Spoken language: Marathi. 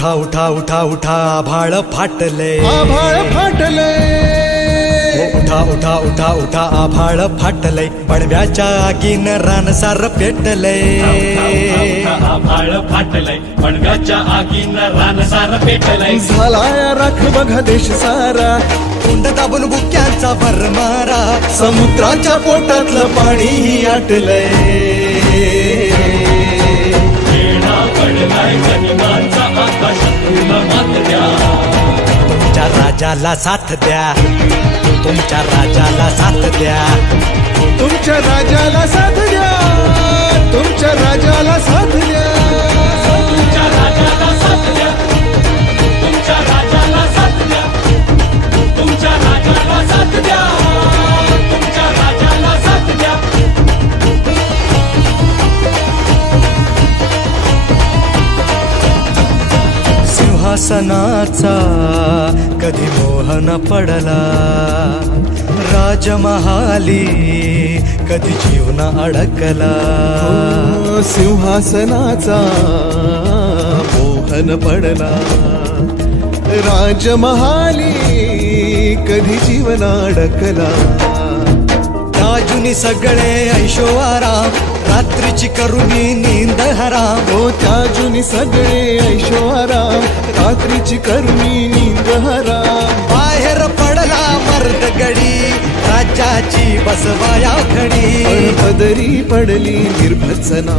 उठा उठा उठा उठा आभाळ फाटले उठा उठा उठा उठा आभाळ फाटले पडव्याच्या आगीन रानसार पेटले आभाळ फाटलंय पडव्याच्या आगीन रानसार पेटलंय झालाय राख बघा देश सारा कुंड दाबून बुक्यांचा भरमारा समुद्राच्या पोटातलं पाणी आटलंय वेळा पडलाय गनिमांचा आकाशातून मात द्या तुमच्या राजाला साथ द्या तुमच्या राजाला साथ द्या तुमच्या राजाला साथ द्या तुमच्या राजाला साथ द्या तुमच्या राजाला साथ द्या तुमच्या राजाला साथ द्या तुमच्या राजाला साथ द्या तुमच्या राजाला साथ द्या सिंहासनाचा कधी मोह न पडला राजमहाली कधी जीवन अडकला सिंहासनाचा मोहन पडला राजमहाली कधी जीवन अडकला राजुनी सगळे ऐशो आराम रात्रीची करुणी नींद हराम हो त्याजुनी सगळे ऐशो आराम रात्रीची करुणी नींद हराम बाहेर पडला मर्द गडी राजाची बसवाया खडी पदरी पडली निर्भत्सना